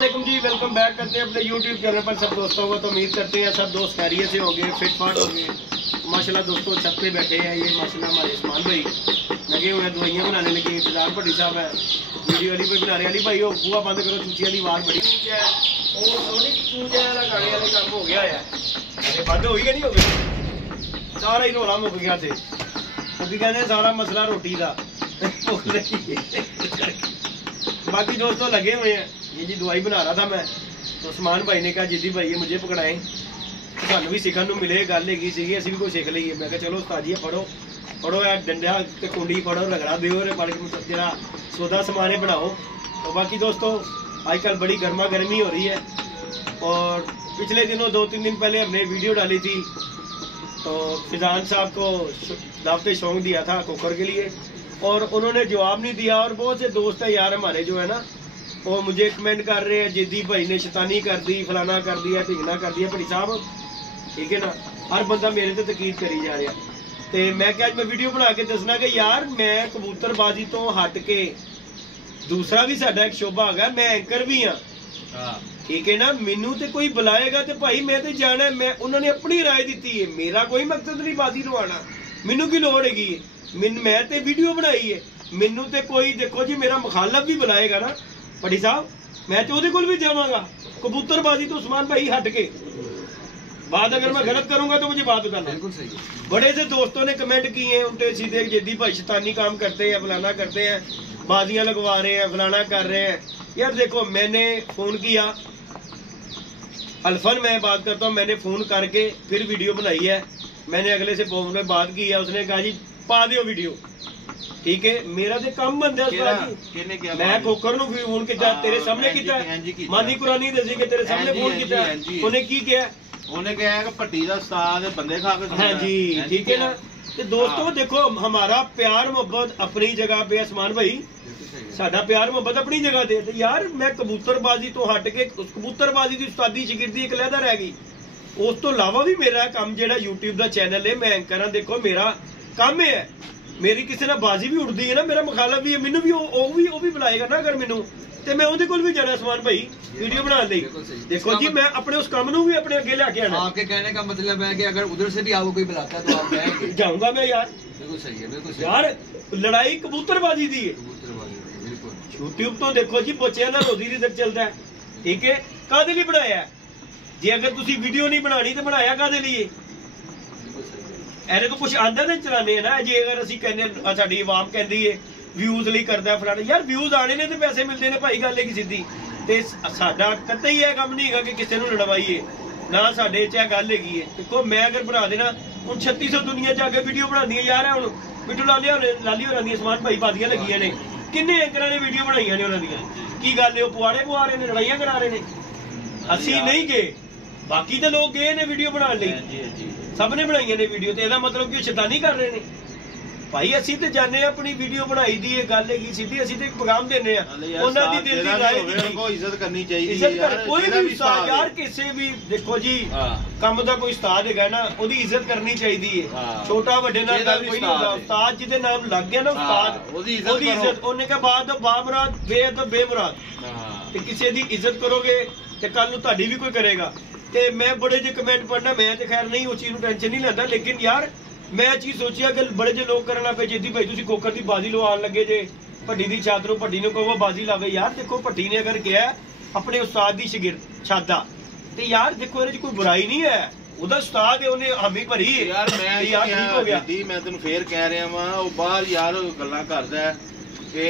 जी welcome back करते हैं अपने YouTube चैनल पर सब दोस्तों को। तो उम्मीद करते हैं सब दोस्त खैरियत से होंगे, फिट फाट होंगे। माशाल्लाह दोस्तों छत पे बैठे हैं, ये माशाल्लाह हमारे उस्मान भाई लगे हुए हैं, दवाइयाँ बनाने लगे। फिजान भट्टी साहब है वीडियो अली भाई बना रहे। अली भाई बुआ बंद करो, चूचिया की आवाज़ बड़ी है। सोनी चूचिया वाला गाने वाले काम हो गया है, बंद हो गया नहीं हो गया, सारा ही रोला मुक गया थे। अभी कहते सारा मसला रोटी का। बाकी दोस्तों लगे हुए हैं, ये जी दवाई बना रहा था मैं, तो उस्मान भाई ने कहा जिद्दी भाई मुझे पकड़ाएं, सानू भी सीखने को मिले। गल हैगी सी असीं भी कोई सीख लीए। मैं कहा चलो उस्ताद जी पढ़ो पढ़ो यार, डंडा ते कुंडी पढ़ो, रगड़ा दिओ पढ़ के जरा सौदा समाने बनाओ। तो बाकी दोस्तों आजकल बड़ी गर्मा गर्मी हो रही है, और पिछले दिनों 2-3 दिन पहले हमने वीडियो डाली थी, तो फिजान साहब को दावते शौक दिया था कुकर के लिए, और उन्होंने जवाब नहीं दिया। और बहुत से दोस्त है यार हमारे जो है ना, वो मुझे कमेंट कर रहे हैं जिद्दी भाई ने शैतानी कर दी, फलाना कर दिया, ढिंगना कर दिया। भाई साहब ठीक है ना, हर बंदा मेरे ते तकीद करी जा रहा। तो मैं क्या मैं वीडियो बना के दसना कि यार मैं कबूतरबाजी तो हट के दूसरा भी साडा एक शोभा आ गया, मैं एंकर भी हाँ, ठीक है ना। मैनू तो कोई बुलाएगा तो भाई मैं तो जाना है, मैं उन्होंने अपनी राय दी है, मेरा कोई मकसद नहीं बाजी लवाना। मैनू की लोड़ हैगी, मैं तो वीडियो बनाई है, मैनू तो कोई देखो जी मेरा मुखालफ भी बुलाएगा ना भट्टी साहब, मैं तो उहदे कोल भी जावांगा। कबूतरबाजी तो उस्मान भाई हट के बात अगर मैं गलत करूंगा तो मुझे बात करना। बिल्कुल सही है। बड़े से दोस्तों ने कमेंट किए हैं उल्टे सीधे, जिद्दी भाई शैतानी काम करते हैं, फलाना करते हैं, बाजियां लगवा रहे हैं, फलाना कर रहे हैं। यार देखो मैंने फोन किया, अल्फन मैं बात करता हूँ, मैंने फोन करके फिर वीडियो बनाई है। मैंने अगले से फोन में बात की है, उसने कहा जी पा दियो वीडियो, ठीक है। मेरा तो कम बंदा मैं खोकर नु फोन किया, तेरे सामने किया, मादी कुरानी दसी के तेरे सामने फोन किया, उन्हें की किया, उन्हें कहा कि भट्टी दा उस्ताद बंदे खा के। हाँ जी ठीक है ना। तो दोस्तों देखो हमारा प्यार मोहब्बत अपनी जगह पे, उस्मान भाई साडा प्यार मोहब्बत अपनी जगह पे। तो यार मैं कबूतरबाजी तो हट के कबूतरबाजी की उस्तादी शिगिर्दी एक लहदा रह गई। उस तो इलावा भी मेरा काम जेड़ा यूट्यूब का चैनल है, मैं एंकर हां। देखो मेरा काम है, मेरी किसी ना बाजी भी उड़ती है ना, मेरा मुखालफ भी है, मैनू भी वो भी बुलाएगा ना अगर मैनू, तो मैं उहदे कोल भी जाना उस्मान भाई वीडियो बना ली। देखो जी मैं अपने उस काम नू भी अपने अगे लेके आना। आपके कहने का मतलब है कि अगर उधर से भी आपको कोई बुलाता है तो आप जाएंगे? जाऊंगा मैं यार। बिल्कुल सही है, बिल्कुल सही। यार लड़ाई कबूतरबाजी दी है, यूट्यूब तो देखो जी बच्चों का रोजी रिजक चलता है, ठीक है। कादे लिए बनाया जी? अगर तुसी वीडियो नहीं बनानी तो बनाया कादे लिए? ऐने तो कुछ आंदा तो चलाने है ना जी। अगर असी कहने साडी आवाम कहती है व्यूज ਲਈ करदा फलाना, यार व्यूज आने ने तो पैसे मिलते हैं भाई, गल है सीधी। ते साडा कतई यह काम नहीं है कि किसी को लड़वाइए ना, साडे च गल हैगी है। देखो मैं अगर बना देना हुण 3600 दुनिया जाके वीडियो बनानी है यार। हुण मिट्टू लाली होरां दी उस्मान भाई बाजियां लगियां ने, किन्ने एंकरां ने वीडियो बनाईयां ने, उन्हां दियां की गल है, पुआड़े पुआ रहे ने, लड़ाइयां करा रहे ने। असी नहीं गए, बाकी तो लोग गए ने वीडियो बनाने लई, सब ने बनाई ने वीडियो। तो ਇਹਦਾ मतलब कि शैतानी कर रहे ने भाई। ਅਸੀਂ ਤੇ ਜਾਣੇ ਆਪਣੀ ਵੀਡੀਓ ਬਣਾਈ ਦੀ ਇਹ ਗੱਲ ਹੈਗੀ ਸਿੱਧੀ, ਅਸੀਂ ਤੇ ਪੈगाम ਦੇਨੇ ਆ ਉਹਨਾਂ ਦੀ ਦਿਲ ਦੀ ਰਾਏ ਦੀ। ਕੋਈ ਇੱਜ਼ਤ ਕਰਨੀ ਚਾਹੀਦੀ ਹੈ ਯਾਰ, ਕੋਈ ਵੀ ਉਸਤਾਦ ਯਾਰ ਕਿਸੇ ਵੀ ਦੇਖੋ ਜੀ ਕੰਮ ਦਾ ਕੋਈ ਉਸਤਾਦ ਹੈਗਾ ਨਾ, ਉਹਦੀ ਇੱਜ਼ਤ ਕਰਨੀ ਚਾਹੀਦੀ ਹੈ। ਛੋਟਾ ਵੱਡੇ ਨਾਲ ਗੱਲ ਕੋਈ ਨਹੀਂ ਹੁੰਦਾ। ਉਸਤਾਦ ਜਿਹਦੇ ਨਾਮ ਲੱਗ ਗਿਆ ਨਾ ਉਸਤਾਦ, ਉਹਦੀ ਇੱਜ਼ਤ। ਉਹਨੇ ਕਹਾ ਬਾਤ ਬਾਮਰਾਦ ਬੇ ਤਾਂ ਬੇਮੁਰਾਦ, ਤੇ ਕਿਸੇ ਦੀ ਇੱਜ਼ਤ ਕਰੋਗੇ ਤੇ ਕੱਲ ਨੂੰ ਤੁਹਾਡੀ ਵੀ ਕੋਈ ਕਰੇਗਾ। ਤੇ ਮੈਂ ਬੜੇ ਜਿਹੇ ਕਮੈਂਟ ਪੜਨਾ, ਮੈਂ ਤੇ ਖੈਰ ਨਹੀਂ ਉਸ ਚੀਜ਼ ਨੂੰ ਟੈਨਸ਼ਨ ਨਹੀਂ ਲੈਂਦਾ, ਲੇਕਿਨ ਯਾਰ मैं चीज सोची कि बड़े जो लोग करना पे जिद्दी भाई तुसी कोकर की बाजी लवान लगे जे, भट्टी की छत नु भट्टी ने कहो बाजी लावे। यार देखो भट्टी ने अगर कहा अपने उस्ताद की शिगिर्द छादा, तो यार देखो इहदे च कोई बुराई नहीं है, ਉਹਦਾ ਉਸਤਾਦ ਹੈ, ਉਹਨੇ हामी ਭਰੀ ਹੈ। ਯਾਰ ਮੈਂ ਠੀਕ ਹੋ ਗਿਆ ਜੀ, ਮੈਂ ਤੈਨੂੰ ਫੇਰ ਕਹਿ ਰਿਹਾ ਵਾਂ, ਉਹ ਬਾਹਰ ਯਾਰ ਗੱਲਾਂ ਕਰਦਾ ਕਿ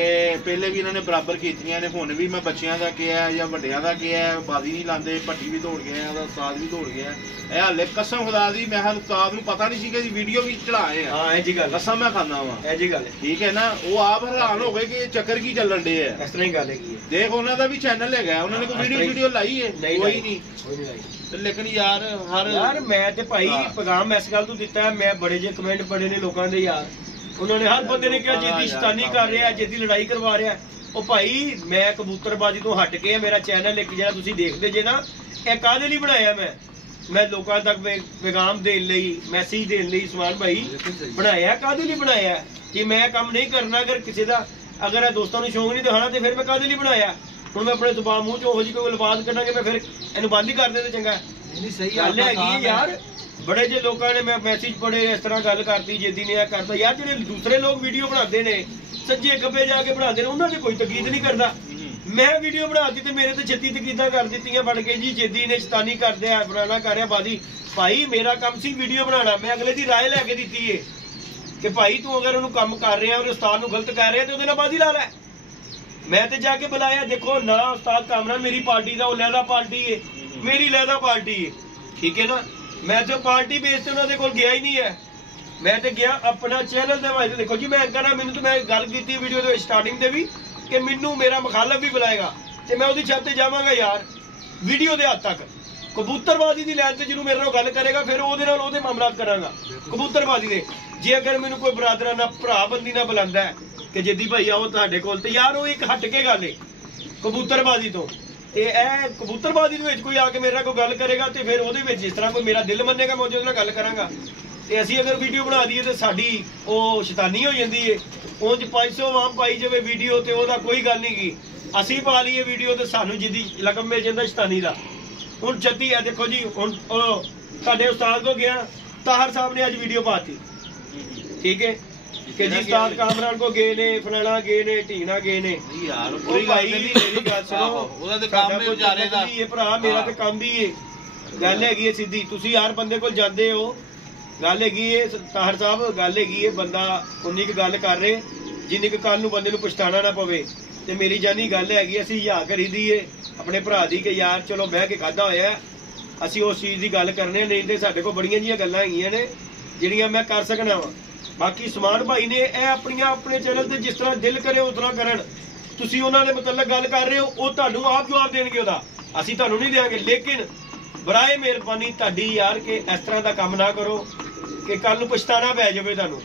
ਪਹਿਲੇ ਵੀ ਇਹਨਾਂ ਨੇ ਬਰਾਬਰ ਕੀਤੀਆਂ ਨੇ, ਹੁਣ ਵੀ ਮੈਂ ਬੱਚਿਆਂ ਦਾ ਕਿਹਾ ਜਾਂ ਵੱਡਿਆਂ ਦਾ ਕਿਹਾ, ਬਾਜ਼ੀ ਨਹੀਂ ਲਾਉਂਦੇ। ਭੱਟੀ ਵੀ ਦੌੜ ਗਿਆ, ਉਹਦਾ ਉਸਤਾਦ ਵੀ ਦੌੜ ਗਿਆ। ਇਹ ਹਾਲੇ ਕਸਮ ਖੁਦਾ ਦੀ ਮੈਂ ਉਸਤਾਦ ਨੂੰ ਪਤਾ ਨਹੀਂ ਸੀ ਕਿ ਵੀਡੀਓ ਵੀ ਚੜਾਏ ਆ। ਹਾਂ ਇਹ ਜੀ ਗੱਲ, ਕਸਮ ਮੈਂ ਖਾਂਦਾ ਵਾਂ, ਇਹ ਜੀ ਗੱਲ ਠੀਕ ਹੈ ਨਾ। ਉਹ ਆਪ ਹੈਰਾਨ ਹੋ ਗਏ ਕਿ ਚੱਕਰ ਕੀ ਚੱਲਣ ਡੇ ਆ। ਇਸ ਤਰ੍ਹਾਂ ਹੀ ਗੱਲ ਹੈਗੀ। ਦੇਖ ਉਹਨਾਂ ਦਾ ਵੀ ਚੈਨਲ ਹੈਗਾ, ਉਹਨਾਂ ਨੇ ਕੋਈ ਵੀਡੀਓ ਲਾਈ ਹੈ? ਕੋਈ ਨਹੀਂ ਲਾਈ। ਲੇਕਿਨ यार मैं ते भाई पैगाम इस गल तो दिता है, मैं बड़े जे कमेंट पढ़े ने लोगों दे यार, उन्होंने हर बंदे ने कहा जिद्दी शैतानी कर रहा है, जिद्दी लड़ाई करवा रहा है। ओ भाई मैं कबूतरबाजी तो हट के मेरा चैनल एक जरा तुसीं देखदे जे ना, ਇਹ ਕਾਹਦੇ ਲਈ ਬਣਾਇਆ मैं लोगों तक पैगाम देने लई, मैसेज देने लई उस्मान भाई बनाया। काहदे लिए बनाया कि मैं काम नहीं करना, अगर किसी का अगर दोस्तों को शौक नहीं दिखाना तो फिर मैं काहदे लिए बनाया। ਹੁਣ ਮੈਂ ਆਪਣੇ ਜ਼ੁਬਾਨ ਮੂੰਹ ਚੋਂ ਉਹੋ ਜਿਹੀ ਕੋਈ ਲਫ਼ਾਜ਼ ਕੱਢਾਂਗੇ ਮੈਂ ਫਿਰ ਇਹਨੂੰ ਬੰਦ ਹੀ ਕਰ ਦੇ ਤੇ ਚੰਗਾ ਹੈ। नहीं सही ਗੱਲ ਹੈਗੀ ਯਾਰ, ਬੜੇ ਜੇ ਲੋਕਾਂ ਨੇ ਮੈਂ ਮੈਸੇਜ ਪੜੇ ਇਸ ਤਰ੍ਹਾਂ ਗੱਲ ਕਰਤੀ, ਜੇਦੀ ਨੇ ਆ ਕਰਤਾ ਯਾਰ। ਜਿਹੜੇ ਦੂਸਰੇ ਲੋਕ ਵੀਡੀਓ ਬਣਾਉਂਦੇ ਨੇ ਸੱਜੇ ਗੱਬੇ ਜਾ ਕੇ ਬਣਾਉਂਦੇ ਨੇ, ਉਹਨਾਂ ਦੀ ਕੋਈ ਤਕੀਦ ਨਹੀਂ ਕਰਦਾ। ਮੈਂ ਵੀਡੀਓ ਬਣਾਤੀ ਤੇ ਮੇਰੇ ਤੇ 36 ਤਕੀਦਾਂ ਕਰ ਦਿੱਤੀਆਂ ਬਣ ਕੇ ਜੀ ਜੇਦੀ ਨੇ ਸ਼ੈਤਾਨੀ ਕਰਦੇ ਆ, ਫਲਾਣਾ ਕਰ ਰਿਹਾ ਬਾਜੀ। ਭਾਈ ਮੇਰਾ ਕੰਮ ਸੀ ਵੀਡੀਓ ਬਣਾਉਣਾ, ਮੈਂ ਅਗਲੇ ਦੀ ਰਾਏ ਲੈ ਕੇ ਦਿੱਤੀ ਏ ਕਿ ਭਾਈ ਤੂੰ ਅਗਰ ਉਹਨੂੰ ਕੰਮ ਕਰ ਰਿਹਾ ਔਰ ਉਸਤਾਦ ਨੂੰ ਗਲਤ ਕਹਿ ਰਿਹਾ ਤੇ ਉਹਦੇ ਨਾਲ ਬਾਜੀ ਲਾ ਲੈ। ਮੈਂ ਤੇ ਜਾ ਕੇ ਬੁਲਾਇਆ, ਦੇਖੋ ਨਾ ਉਸਤਾਦ ਕਾਮਰਾਨ ਮੇਰੀ ਪਾਰਟੀ ਦਾ, ਉਹ ਲਹਿਦਾ ਪਾਰਟੀ ਏ, ਮੇਰੀ ਲਹਿਦਾ ਪਾਰਟੀ ਏ, ਠੀਕ ਹੈ ਨਾ। ਮੈਂ ਤੇ ਪਾਰਟੀ ਬੇਸ ਤੇ ਉਹਨਾਂ ਦੇ ਕੋਲ ਗਿਆ ਹੀ ਨਹੀਂ ਹੈ, ਮੈਂ ਤੇ ਗਿਆ ਆਪਣਾ ਚੈਨਲ ਦੇ ਵਾਸਤੇ। ਦੇਖੋ ਜੀ ਮੈਂ ਕਹਿੰਦਾ ਮੈਨੂੰ ਤਾਂ ਮੈਂ ਗੱਲ ਕੀਤੀ ਵੀਡੀਓ ਦੇ ਸਟਾਰਟਿੰਗ ਦੇ ਵੀ ਕਿ ਮੈਨੂੰ ਮੇਰਾ ਮੁਖਾਲਫ ਵੀ ਬੁਲਾਏਗਾ ਤੇ ਮੈਂ ਉਹਦੀ ਛੱਤ ਤੇ ਜਾਵਾਂਗਾ ਯਾਰ ਵੀਡੀਓ ਦੇ ਹੱਦ ਤੱਕ। ਕਬੂਤਰਬਾਜ਼ੀ ਦੀ ਲਾਈਨ ਤੇ ਜਿਹਨੂੰ ਮੇਰੇ ਨਾਲ ਗੱਲ ਕਰੇਗਾ ਫਿਰ ਉਹਦੇ ਨਾਲ ਉਹਦੇ ਮਾਮਲਾਤ ਕਰਾਂਗਾ ਕਬੂਤਰਬਾਜ਼ੀ ਦੇ। ਜੇ ਅਗਰ ਮੈਨੂੰ ਕੋਈ ਬਰਾਦਰਾਨਾ ਭਰਾ ਬੰਦੀ ਨਾਲ ਬੁਲਾਉਂਦਾ ਹੈ ਕਿ ਜੱਦੀ ਭਾਈ ਆਓ ਤੁਹਾਡੇ ਕੋਲ, ਤੇ ਯਾਰ ਉਹ ਇੱਕ ਹਟ ਕੇ ਗੱਲ ਏ ਕਬੂਤਰਬਾਜ਼ੀ ਤੋਂ। ਤੇ ਇਹ ਕਬੂਤਰਬਾਜ਼ੀ ਦੇ ਵਿੱਚ ਕੋਈ ਆ ਕੇ ਮੇਰੇ ਨਾਲ ਕੋਈ ਗੱਲ ਕਰੇਗਾ ਤੇ ਫਿਰ ਉਹਦੇ ਵਿੱਚ ਜਿਸ ਤਰ੍ਹਾਂ ਕੋਈ ਮੇਰਾ ਦਿਲ ਮੰਨੇਗਾ ਮੈਂ ਉਹਦੇ ਨਾਲ ਗੱਲ ਕਰਾਂਗਾ। ਤੇ ਅਸੀਂ ਅਗਰ ਵੀਡੀਓ ਬਣਾ ਦਈਏ ਤੇ ਸਾਡੀ ਉਹ ਸ਼ੈਤਾਨੀ ਹੋ ਜਾਂਦੀ ਏ। ਉਂਝ 500 ਆਮ ਪਾਈ ਜਾਵੇ ਵੀਡੀਓ ਤੇ ਉਹਦਾ ਕੋਈ ਗੱਲ ਨਹੀਂ ਗੀ, ਅਸੀਂ ਪਾ ਲਈਏ ਵੀਡੀਓ ਤੇ ਸਾਨੂੰ ਜਿੱਦੀ ਰਕਮ ਮਿਲ ਜਾਂਦਾ ਸ਼ੈਤਾਨੀ ਦਾ। ਹੁਣ 36 ਹੈ ਦੇਖੋ ਜੀ, ਹੁਣ ਉਹ ਸਾਡੇ ਉਸਤਾਦ ਕੋ ਗਿਆ, ਤਾਹਰ ਸਾਹਿਬ ਨੇ ਅੱਜ ਵੀਡੀਓ ਪਾਤੀ, ਠੀਕ ਹੈ ਕਿ ਜੀ ਉਸਤਾਦ ਕਾਮਰਾਨ ਕੋ ਗਏ ਨੇ, ਫਲਾਣਾ ਗਏ ਨੇ, ਢੀਣਾ ਗਏ ਨੇ। ਯਾਰ ਉਹ ਭਾਈ ਮੇਰੀ ਗੱਲ ਸੁਣੋ, ਉਹਦਾ ਤੇ ਕੰਮ ਹੀ ਵਿਚਾਰੇ ਦਾ। ਇਹ ਭਰਾ ਮੇਰਾ ਤੇ ਕੰਮ ਵੀ ਏ, ਗੱਲ ਹੈਗੀ ਏ ਸਿੱਧੀ। ਤੁਸੀਂ ਹਰ ਬੰਦੇ ਕੋਲ ਜਾਂਦੇ ਹੋ, ਗੱਲ ਹੈਗੀ ਏ ਤਾਹਰ ਸਾਹਿਬ, ਗੱਲ ਹੈਗੀ ਏ ਬੰਦਾ ਉਨੀ ਕੁ ਗੱਲ ਕਰ ਰਹੇ ਜਿੰਨੀ ਕੁ ਕੱਲ ਨੂੰ ਬੰਦੇ ਨੂੰ ਪਛਤਾਣਾ ਨਾ ਪਵੇ। ਤੇ ਮੇਰੀ ਜਾਨੀ ਗੱਲ ਹੈਗੀ ਅਸੀਂ ਯਾ ਕਰੀ ਦੀ ਏ ਆਪਣੇ ਭਰਾ ਦੀ ਕਿ ਯਾਰ ਚਲੋ ਬਹਿ ਕੇ ਖਾਦਾ ਹੋਇਆ, ਅਸੀਂ ਉਸ ਚੀਜ਼ ਦੀ ਗੱਲ ਕਰਨੇ। ਨਹੀਂ ਤੇ ਸਾਡੇ ਕੋਲ ਬੜੀਆਂ ਜੀਆਂ ਗੱਲਾਂ ਹੈਗੀਆਂ ਨੇ ਜਿਹੜੀਆਂ ਮੈਂ ਕਰ ਸਕਣਾ ਵਾ। ਬਾਕੀ ਸਮਾਨ ਭਾਈ ਨੇ ਇਹ ਆਪਣੀਆਂ ਆਪਣੇ ਚੈਨਲ ਤੇ ਜਿਸ ਤਰ੍ਹਾਂ ਦਿਲ ਕਰੇ ਉਸ ਤਰ੍ਹਾਂ ਕਰਨ। ਤੁਸੀਂ ਉਹਨਾਂ ਦੇ ਮੁਤਲਕ ਗੱਲ ਕਰ ਰਹੇ ਹੋ, ਉਹ ਤੁਹਾਨੂੰ ਆਪ ਜਵਾਬ ਦੇਣਗੇ ਉਹਦਾ, ਅਸੀਂ ਤੁਹਾਨੂੰ ਨਹੀਂ ਦੇਵਾਂਗੇ। ਲੇਕਿਨ ਬਰਾਏ ਮਿਹਰਬਾਨੀ ਤੁਹਾਡੀ ਯਾਰ ਕਿ ਇਸ ਤਰ੍ਹਾਂ ਦਾ ਕੰਮ ਨਾ ਕਰੋ ਕਿ ਕੱਲ ਨੂੰ ਪਛਤਾਣਾ ਪੈ ਜਾਵੇ ਤੁਹਾਨੂੰ।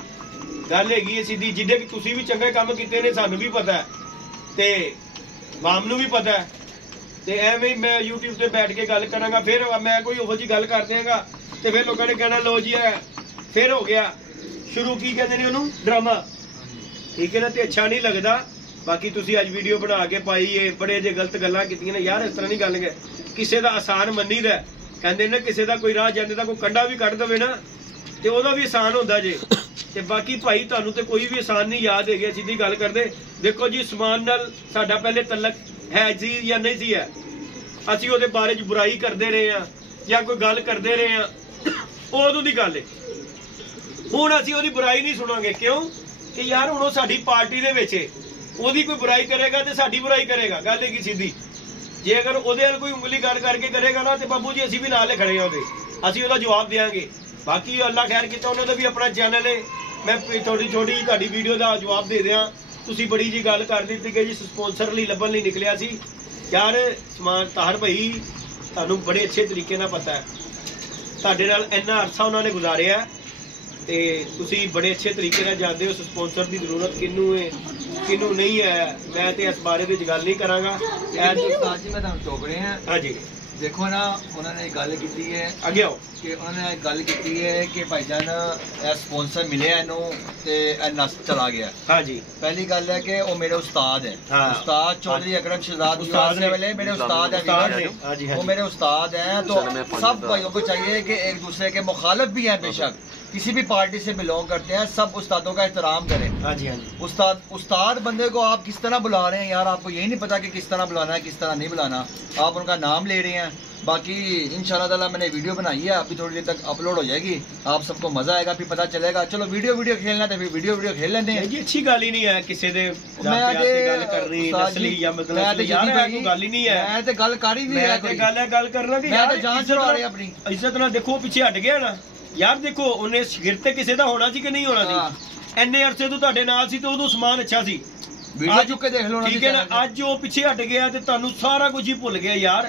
ਗੱਲ ਹੈਗੀ ਹੈ ਸਿੱਧੀ, ਜਿੱਡੇ ਕਿ ਤੁਸੀਂ ਵੀ ਚੰਗੇ ਕੰਮ ਕੀਤੇ ਨੇ ਸਾਨੂੰ ਵੀ ਪਤਾ ਹੈ ਤੇ ਵਾਮ ਨੂੰ ਵੀ ਪਤਾ ਹੈ। ਤੇ ਐਵੇਂ ਹੀ ਮੈਂ YouTube ਤੇ ਬੈਠ ਕੇ ਗੱਲ ਕਰਾਂਗਾ, ਫਿਰ ਮੈਂ ਕੋਈ ਉਹੋ ਜਿਹੀ ਗੱਲ ਕਰ ਦਿਆਂਗਾ ਤੇ ਫਿਰ ਲੋਕਾਂ ਨੇ ਕਹਿਣਾ ਲੋ ਜੀ ਹੈ ਫਿਰ ਹੋ ਗਿਆ ਸ਼ੁਰੂ, ਕੀ ਕਹਿੰਦੇ ਨੇ ਉਹਨੂੰ, ਡਰਾਮਾ, ਠੀਕ ਹੈ ਨਾ। ਤੇ ਅੱਛਾ ਨਹੀਂ ਲੱਗਦਾ। ਬਾਕੀ ਤੁਸੀਂ ਅੱਜ ਵੀਡੀਓ ਬਣਾ ਕੇ ਪਾਈ ਏ, ਬੜੇ ਜੇ ਗਲਤ ਗੱਲਾਂ ਕੀਤੀਆਂ ਨੇ ਯਾਰ, ਇਸ ਤਰ੍ਹਾਂ ਨਹੀਂ ਗੱਲ ਹੈ। ਕਿਸੇ ਦਾ ਆਸਾਨ ਮੰਨੀਦਾ, ਕਹਿੰਦੇ ਨੇ ਕਿਸੇ ਦਾ ਕੋਈ ਰਾਹ ਜਾਂਦੇ ਦਾ ਕੋਈ ਕੰਡਾ ਵੀ ਕੱਢ ਦੇਵੇ ਨਾ ਤੇ ਉਹਦਾ ਵੀ ਆਸਾਨ ਹੁੰਦਾ ਜੇ। ਤੇ ਬਾਕੀ ਭਾਈ ਤੁਹਾਨੂੰ ਤੇ ਕੋਈ ਵੀ ਆਸਾਨ ਨਹੀਂ ਯਾਦ ਹੈਗਾ, ਸਿੱਧੀ ਗੱਲ ਕਰਦੇ। ਦੇਖੋ ਜੀ ਸਮਾਨ ਨਾਲ ਸਾਡਾ ਪਹਿਲੇ ਤਲਕ ਹੈ ਜੀ ਜਾਂ ਨਹੀਂ ਸੀ ਹੈ, ਅਸੀਂ ਉਹਦੇ ਬਾਰੇ ਚ ਬੁਰਾਈ ਕਰਦੇ ਰਹੇ ਆ ਜਾਂ ਕੋਈ ਗੱਲ ਕਰਦੇ ਰਹੇ ਆ, ਉਦੋਂ ਦੀ ਗੱਲ ਹੈ। ਹੁਣ ਅਸੀਂ ਉਹਦੀ ਬੁਰਾਈ ਨਹੀਂ ਸੁਣਾਂਗੇ, ਕਿਉਂ ਕਿ ਯਾਰ ਹੁਣ ਉਹ ਸਾਡੀ ਪਾਰਟੀ ਦੇ ਵਿੱਚ ਹੈ, ਉਹਦੀ ਕੋਈ ਬੁਰਾਈ ਕਰੇਗਾ ਤੇ ਸਾਡੀ ਬੁਰਾਈ ਕਰੇਗਾ, ਗੱਲ ਹੈਗੀ ਸਿੱਧੀ। ਜੇ ਅਗਰ ਉਹਦੇ ਨਾਲ ਕੋਈ ਉਂਗਲੀ ਕਰ ਕਰਕੇ ਕਰੇਗਾ ਨਾ ਤੇ ਬਾਬੂ ਜੀ ਅਸੀਂ ਵੀ ਨਾਲੇ ਖੜੇ ਆ ਉਹਦੇ, ਅਸੀਂ ਉਹਦਾ ਜਵਾਬ ਦੇਵਾਂਗੇ। ਬਾਕੀ ਅੱਲਾ ਖੈਰ ਕੀਤਾ, ਉਹਨਾਂ ਦਾ ਵੀ ਆਪਣਾ ਚੈਨਲ ਹੈ, ਮੈਂ ਥੋੜੀ ਛੋਟੀ ਤੁਹਾਡੀ ਵੀਡੀਓ ਦਾ ਜਵਾਬ ਦੇ ਦਿਆਂ। ਤੁਸੀਂ ਬੜੀ ਜੀ ਗੱਲ ਕਰ ਦਿੱਤੀ ਕਿ ਜੀ ਸਪਾਂਸਰ ਲਈ ਲੱਭਣ ਲਈ ਨਿਕਲਿਆ ਸੀ ਯਾਰ। ਸਮਾਨ ਤਾਹਰ ਭਾਈ ਤੁਹਾਨੂੰ ਬੜੇ ਅੱਛੇ ਤਰੀਕੇ ਨਾਲ ਪਤਾ ਹੈ, ਤੁਹਾਡੇ ਨਾਲ ਇੰਨਾ ਅਰਸਾ ਉਹਨਾਂ ਨੇ ਗੁਜ਼ਾਰਿਆ ਤੇ ਤੁਸੀਂ ਬੜੇ ਅੱਛੇ ਤਰੀਕੇ ਨਾਲ ਜਾਣਦੇ ਹੋ ਸਪਾਂਸਰ ਦੀ ਜ਼ਰੂਰਤ ਕਿਹਨੂੰ ਹੈ ਕਿਹਨੂੰ ਨਹੀਂ ਹੈ। ਮੈਂ ਤੇ ਇਸ ਬਾਰੇ ਵਿੱਚ ਗੱਲ ਨਹੀਂ ਕਰਾਂਗਾ। उस्ताद जी मैं तुहानू टोक रहे हैं। ਹਾਂਜੀ देखो ना, उन्होंने गल की है ਅੱਗੇ ਆਓ। कि उन्होंने गल की है कि भाईजान स्पॉन्सर मिले इनू ते नस चला गया। ਹਾਂਜੀ पहली गल है कि वो मेरे उस्ताद हैं। हाँ। उस्ताद चौधरी अकरम शहजाद उस्ताद ने- वाले मेरे उस्ताद उस्ताद ने, हैं। हाँ जी, हाँ वो जी। मेरे उस्ताद हैं। तो सब भाइयों को चाहिए कि एक दूसरे के मुखालिफ भी हैं, बेशक किसी भी पार्टी से बिलोंग करते हैं, सब उस्तादों का एहतराम करें। ਹਾਂਜੀ ਹਾਂਜੀ उस्ताद बंदे को आप किस तरह बुला रहे हैं यार, आपको यही नहीं पता कि किस तरह बुलाना है किस तरह नहीं बुलाना, आप उनका नाम ले रहे हैं। बाकी इंशाल्लाह ताला मैंने वीडियो बनाई है, अभी थोड़ी देर तक अपलोड हो जाएगी, आप सबको मजा आएगा, फिर पता चलेगा। चलो वीडियो खेलना तो फिर वीडियो खेल लेते हैं ਜੀ। ਅੱਛੀ ਗੱਲ ਹੀ ਨਹੀਂ ਹੈ ਕਿਸੇ ਦੇ मैं ਜਾਤ ਤੇ ਗੱਲ ਕਰਨੀ ਨਸਲੀ ਜਾਂ ਮਤਲਬ ਯਾਰ ਇਹ ਕੋਈ ਗੱਲ ਹੀ ਨਹੀਂ ਹੈ। मैं तो गल कर ही नहीं ਮੈਂ है ਤੇ कोई। ਗੱਲ ਹੈ ਗੱਲ ਕਰਨਾ ਕਿ मैं ਯਾਰ तो जान छुड़ा रही अपनी। ਇੱਜ਼ਤ ਨਾਲ ਦੇਖੋ ਪਿੱਛੇ ਹਟ ਗਿਆ ਨਾ ਯਾਰ। ਦੇਖੋ ਉਹਨੇ ਸ਼ਿਰ ਤੇ ਕਿਸੇ ਦਾ ਹੋਣਾ ਸੀ ਕਿ ਨਹੀਂ ਹੋਣਾ ਸੀ। ਇੰਨੇ ਅਰਸੇ ਤੋਂ ਤੁਹਾਡੇ ਨਾਲ ਸੀ ਤੇ ਉਦੋਂ ਸਮਾਨ ਅੱਛਾ ਸੀ, वीडियो चुक के देख लो ना, ਠੀਕ ਹੈ ਨਾ। ਅੱਜ ਉਹ ਪਿੱਛੇ ਹਟ ਗਿਆ ਤੇ ਤੁਹਾਨੂੰ ਸਾਰਾ ਕੁਝ ਹੀ ਭੁੱਲ ਗਿਆ ਯਾਰ।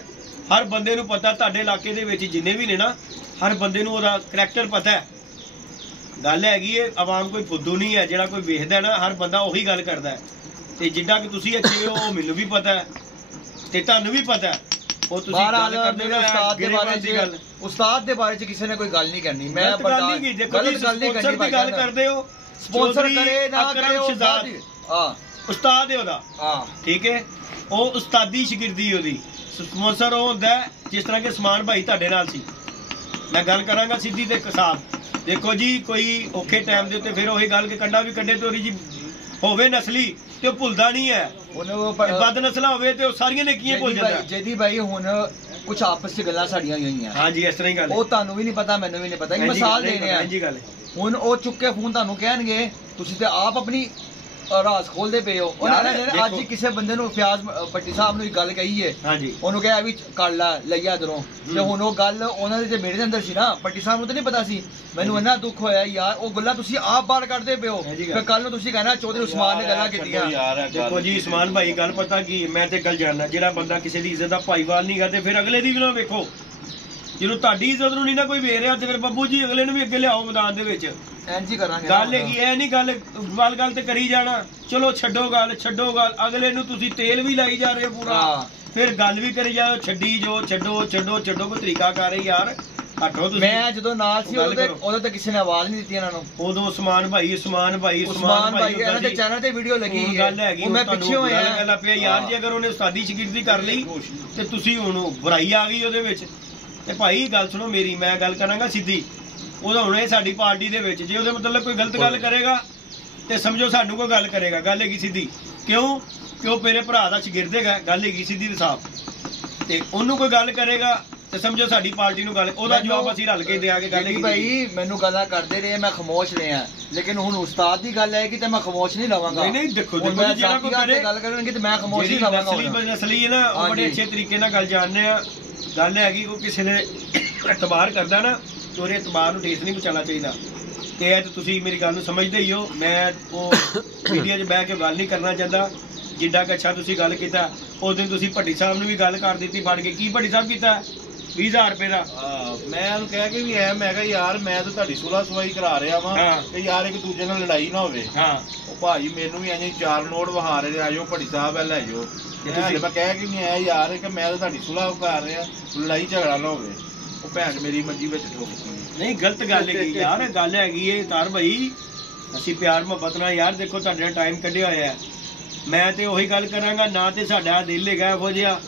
ਹਰ ਬੰਦੇ ਨੂੰ ਪਤਾ ਤੁਹਾਡੇ ਇਲਾਕੇ ਦੇ ਵਿੱਚ ਜਿੰਨੇ ਵੀ ਨੇ ਨਾ, ਹਰ ਬੰਦੇ ਨੂੰ ਉਹਦਾ ਕਰੈਕਟਰ ਪਤਾ ਹੈ। ਗੱਲ ਹੈਗੀ ਏ ਆਵਾਮ ਕੋਈ ਫੁੱਦੂ ਨਹੀਂ ਹੈ, ਜਿਹੜਾ ਕੋਈ ਵੇਖਦਾ ਨਾ ਹਰ ਬੰਦਾ ਉਹੀ ਗੱਲ ਕਰਦਾ ਹੈ। ਤੇ ਜਿੱਦਾਂ ਕਿ ਤੁਸੀਂ ਅੱਛੇ ਹੋ ਉਹ ਮੈਨੂੰ ਵੀ ਪਤਾ ਹੈ ਤੇ ਤੁਹਾਨੂੰ ਵੀ ਪਤਾ ਹੈ। ਉਹ ਤੁਸੀਂ बहरहाल ਗੱਲ ਕਰਦੇ मेरे ਹੋ उस्ताद के बारे ਦੀ ਗੱਲ च उस्ताद के बारे च किसी ने कोई गल नहीं करनी। मैं ਗਲਤ ਗੱਲ ਨਹੀਂ ਕੀ ਦੇਖੋ गलत ਤੁਸੀਂ गल नहीं ਸਪਾਂਸਰ करनी ਦੀ ਗੱਲ ਕਰਦੇ ਹੋ। स्पॉन्सर करे ना ਅਕਰਮ करे ਸ਼ਹਿਜ਼ਾਦ हां ਉਸਤਾਦ ਹੈ ਉਹਦਾ, हां ਠੀਕ ਹੈ। ਉਹ ਉਸਤਾਦੀ ਸ਼ਾਗਿਰਦੀ ਉਹਦੀ ਸਪਾਂਸਰ ਉਹ ਹੁੰਦਾ ਜਿਸ ਤਰ੍ਹਾਂ ਕਿ ਉਸਮਾਨ ਭਾਈ ਤੁਹਾਡੇ ਨਾਲ ਸੀ। ਮੈਂ ਗੱਲ ਕਰਾਂਗਾ ਸਿੱਧੀ ਤੇ ਹਿਸਾਬ। ਦੇਖੋ ਜੀ ਕੋਈ ਔਖੇ ਟਾਈਮ ਦੇ ਉੱਤੇ ਫਿਰ ਉਹੀ ਗੱਲ ਕਿ ਕੰਡਾ ਵੀ ਕੱਢੇ ਤੋਰੀ ਜੀ ਹੋਵੇ ਨਸਲੀ ਤੇ ਉਹ ਭੁੱਲਦਾ ਨਹੀਂ ਹੈ। ਬਦ ਨਸਲਾ ਹੋਵੇ ਤੇ ਉਹ ਸਾਰੀਆਂ ਨੇਕੀਆਂ ਭੁੱਲ ਜਾਂਦਾ। ਜੈਦੀ ਭਾਈ ਹੁਣ ਕੁਝ ਆਪਸ ਚ ਗੱਲਾਂ ਸਾਡੀਆਂ ਹੋਈਆਂ। ਹਾਂਜੀ ਇਸ ਤਰ੍ਹਾਂ ਹੀ ਗੱਲ ਉਹ ਤੁਹਾਨੂੰ ਵੀ ਨਹੀਂ ਪਤਾ ਮੈਨੂੰ ਵੀ ਨਹੀਂ ਪਤਾ। ਇਹ ਮਿਸਾਲ ਦੇ ਰਹੇ ਆ। ਹਾਂਜੀ ਗੱਲ ਹੁਣ ਉਹ ਚੁੱਕ ਕੇ ਫੋਨ ਤੁਹਾਨੂੰ ਕਹਿਣਗੇ ਤੁਸੀਂ ਤੇ ਆਪ ਆਪਣੀ ਰਾਜ਼ ਖੋਲਦੇ ਪਏ ਹੋ। ਉਹਨਾਂ ਨੇ ਅੱਜ ਹੀ ਕਿਸੇ ਬੰਦੇ ਨੂੰ ਫਿਆਜ਼ ਪੱਟੀ ਸਾਹਿਬ ਨੂੰ ਇੱਕ ਗੱਲ ਕਹੀ ਹੈ। ਹਾਂਜੀ ਉਹਨੂੰ ਕਿਹਾ ਵੀ ਕਰ ਲੈ ਲਈਆ ਇਧਰੋਂ ਤੇ ਹੁਣ ਉਹ ਗੱਲ ਉਹਨਾਂ ਦੇ ਤੇ ਮੇਰੇ ਦੇ ਅੰਦਰ ਸੀ ਨਾ। ਪੱਟੀ ਸਾਹਿਬ ਨੂੰ ਤਾਂ ਨਹੀਂ ਪਤਾ ਸੀ। ਮੈਨੂੰ ਇੰਨਾ ਦੁੱਖ ਹੋਇਆ ਯਾਰ ਉਹ ਗੱਲਾਂ ਤੁਸੀਂ ਆਪ ਬਾਹਰ ਕੱਢਦੇ ਪਿਓ ਫਿਰ ਕੱਲ ਨੂੰ ਤੁਸੀਂ ਕਹਿਣਾ ਚੌਧਰੀ ਉਸਮਾਨ ਨੇ ਗੱਲਾਂ ਕੀਤੀਆਂ। ਦੇਖੋ ਜੀ ਉਸਮਾਨ ਭਾਈ ਗੱਲ ਪਤਾ ਕੀ ਮੈਂ ਤੇ ਗੱਲ ਜਾਣਦਾ ਜਿਹੜਾ ਬੰਦਾ ਕਿਸੇ ਦੀ ਇੱਜ਼ਤ ਦਾ ਭਾਈਵਾਲ ਨਹੀਂ ਕਰਦੇ ਫਿਰ ਅਗਲੇ ਦੀ ਵੀ ਨਾ ਵੇਖੋ। ਜਦੋਂ ਤੁਹਾਡੀ ਇੱਜ਼ਤ ਨੂੰ ਨਹੀਂ ਨਾ ਕੋਈ ਵੇਖ ਰਿਹਾ ਤੇ ਫਿਰ ਬੱਬੂ ਜੀ ਅਗਲੇ ਨੂੰ ਵੀ ਅੱਗੇ ਲਿਆਓ ਮੈਦਾਨ ਦੇ ਵਿੱਚ। ਇੰਜ ਹੀ ਕਰਾਂਗੇ ਗੱਲ ਹੈਗੀ ਇਹ ਨਹੀਂ ਗੱਲ ਤੇ ਕਰੀ ਜਾਣਾ। ਚਲੋ ਛੱਡੋ ਗੱਲ ਅਗਲੇ ਨੂੰ ਤੁਸੀਂ ਤੇਲ ਵੀ ਲਾਈ ਜਾ ਰਹੇ ਹੋ ਪੂਰਾ ਫਿਰ ਗੱਲ ਵੀ ਕਰੀ ਜਾਓ ਛੱਡੀ ਜੋ ਛੱਡੋ ਕੋਈ ਤਰੀਕਾ ਕਰ ਰਹੇ ਯਾਰ ਹਟੋ ਤੁਸੀਂ। ਮੈਂ ਜਦੋਂ ਨਾਲ ਸੀ ਉਦੋਂ ਤੇ ਕਿਸੇ ਨੇ ਆਵਾਜ਼ ਨਹੀਂ ਦਿੱਤੀ ਇਹਨਾਂ ਨੂੰ। ਉਦੋਂ ਉਸਮਾਨ ਭਾਈ ਇਹਨਾਂ ਦੇ ਚੈਨਲ ਤੇ ਵੀਡੀਓ ਲੱਗੀ ਹੈ। ਗੱਲ ਹੈਗੀ ਮੈਂ ਪਿੱਛੇ ਹੋਇਆ ਗੱਲ ਪਿਆ ਯਾਰ ਜੀ ਅਗਰ ਉਹਨੇ ਉਸਤਾਦੀ ਸ਼ਾਗਿਰਦੀ ਕਰ ਲਈ ਤੇ ਤੁਸੀਂ ਹੁਣ ਬੁਰਾਈ ਆ ਗਈ ਉਹਦੇ ਵਿੱਚ। ਤੇ ਭਾਈ ਗੱਲ ਸੁਣੋ ਮੇਰੀ ਮੈਂ ਗੱਲ ਕਰਾਂਗਾ ਸਿੱਧੀ। ਉਹਦਾ ਹੁਣ ਇਹ ਸਾਡੀ ਪਾਰਟੀ ਦੇ ਵਿੱਚ ਜੇ ਉਹਦੇ ਮਤਲਬ ਕੋਈ ਗਲਤ ਗੱਲ ਕਰੇਗਾ ਤੇ ਸਮਝੋ ਸਾਨੂੰ ਕੋਈ ਗੱਲ ਕਰੇਗਾ। ਗੱਲ ਹੈਗੀ ਸਿੱਧੀ ਕਿਉਂ ਕਿ ਉਹ ਮੇਰੇ ਭਰਾ ਦਾ ਸ਼ਾਗਿਰਦ ਹੈਗਾ। ਗੱਲ ਹੈਗੀ ਸਿੱਧੀ ਤੇ ਸਾਫ਼। ਤੇ ਉਹਨੂੰ ਕੋਈ ਗੱਲ ਕਰੇਗਾ ਤੇ ਸਮਝੋ ਸਾਡੀ ਪਾਰਟੀ ਨੂੰ ਗੱਲ ਉਹਦਾ ਜਵਾਬ ਅਸੀਂ ਰਲ ਕੇ ਦਿਆਂਗੇ। ਗੱਲ ਹੈਗੀ ਭਾਈ ਮੈਨੂੰ ਗੱਲਾਂ ਕਰਦੇ ਰਹੇ ਮੈਂ ਖਾਮੋਸ਼ ਰਿਹਾ ਲੇਕਿਨ ਹੁਣ ਉਸਤਾਦ ਦੀ ਗੱਲ ਹੈ ਕਿ ਤੇ ਮੈਂ ਖਾਮੋਸ਼ ਨਹੀਂ ਰਵਾਂਗਾ। ਨਹੀਂ ਦੇਖੋ ਜਿਹੜਾ ਕੋਈ ਕਰੇ ਗੱਲ ਕਰਨਗੇ ਤੇ ਮੈਂ ਖਾਮੋਸ਼ ਨਹੀਂ ਰਵਾਂਗਾ। ਨਸਲੀ ਹੈ ਨਾ ਉਹ ਬੜੇ ਅੱਛੇ ਤਰੀਕੇ ਨਾਲ ਗੱਲ ਜਾਣਦੇ ਆ। ਗੱਲ ਹੈਗੀ ਉਹ ਕਿਸੇ ਨੇ ਇਤਬਾਰ ਕਰਦਾ ਨਾ ਤੇ ਉਹਦੇ ਇਤਬਾਰ ਨੂੰ ਠੇਸ ਨਹੀਂ ਪਹੁੰਚਾਉਣਾ ਚਾਹੀਦਾ। ਤੇ ਇਹ ਤੁਸੀਂ ਮੇਰੀ ਗੱਲ ਨੂੰ ਸਮਝਦੇ ਹੀ ਹੋ। ਮੈਂ ਉਹ ਮੀਡੀਆ 'ਚ ਬਹਿ ਕੇ ਗੱਲ ਨਹੀਂ ਕਰਨਾ ਚਾਹੁੰਦਾ। ਜਿੱਡਾ ਕਿ ਅੱਛਾ ਤੁਸੀਂ ਗੱਲ ਕੀਤਾ ਉਸ ਦਿਨ ਤੁਸੀਂ ਭੱਟੀ ਸਾਹਿਬ ਨੂੰ ਵੀ ਗੱਲ ਕਰ ਦਿੱਤੀ ਬਣ ਕੇ। ਕੀ ਭੱਟੀ ਸਾਹਿਬ ਕੀਤਾ 20,000 ਰੁਪਏ ਦਾ। ਮੈਂ ਉਹਨੂੰ ਕਹਿ ਕੇ ਵੀ ਐ ਮੈਂ ਕਿਹਾ ਯਾਰ ਮੈਂ ਤਾਂ ਤੁਹਾਡੀ ਸੁਲਾ ਸਵਾਈ ਕਰਾ ਰਿਹਾ ਵਾਂ ਤੇ ਯਾਰ ਇੱਕ ਦੂਜੇ ਨਾਲ ਲੜਾਈ ਨਾ ਹੋਵੇ। ਉਹ ਭਾਜੀ ਮੈਨੂੰ ਵੀ ਐਂ 4 ਨੋਟ ਵਹਾ ਰਹੇ ਆਜੋ ਭੱਟੀ ਸਾਹਿਬ ਲੈ ਜਾਓ। ਮੈਂ ਕਹਿ ਕੇ ਨਹੀਂ ਆਇਆ ਯਾਰ ਕਿ ਮੈਂ ਤਾਂ ਤੁਹਾਡੀ ਸੁਲਾ ਕਰ ਰਿਹਾ ਲੜਾਈ ਝਗੜਾ ਨਾ ਹੋਵੇ। ਉਹ ਭੈਣ ਮੇਰੀ ਮੰਜੀ ਵਿੱਚ ਠੋਕ ਨਹੀਂ ਗਲਤ ਗੱਲ ਹੈਗੀ ਯਾਰ। ਗੱਲ ਹੈਗੀ ਏ ਤਾਰ ਭਾਈ ਅਸੀਂ ਪਿਆਰ ਮੁਹੱਬਤ ਨਾਲ ਯਾਰ ਦੇਖੋ ਤੁਹਾਡੇ ਟਾਈਮ ਕੱਢਿਆ ਹੋਇਆ। ਮੈਂ ਤੇ ਉਹੀ ਗੱਲ ਕਰਾਂਗਾ ਨਾ ਤੇ ਸਾਡਾ ਦਿਲ ਹੈਗਾ ਇਹੋ ਜਿਹਾ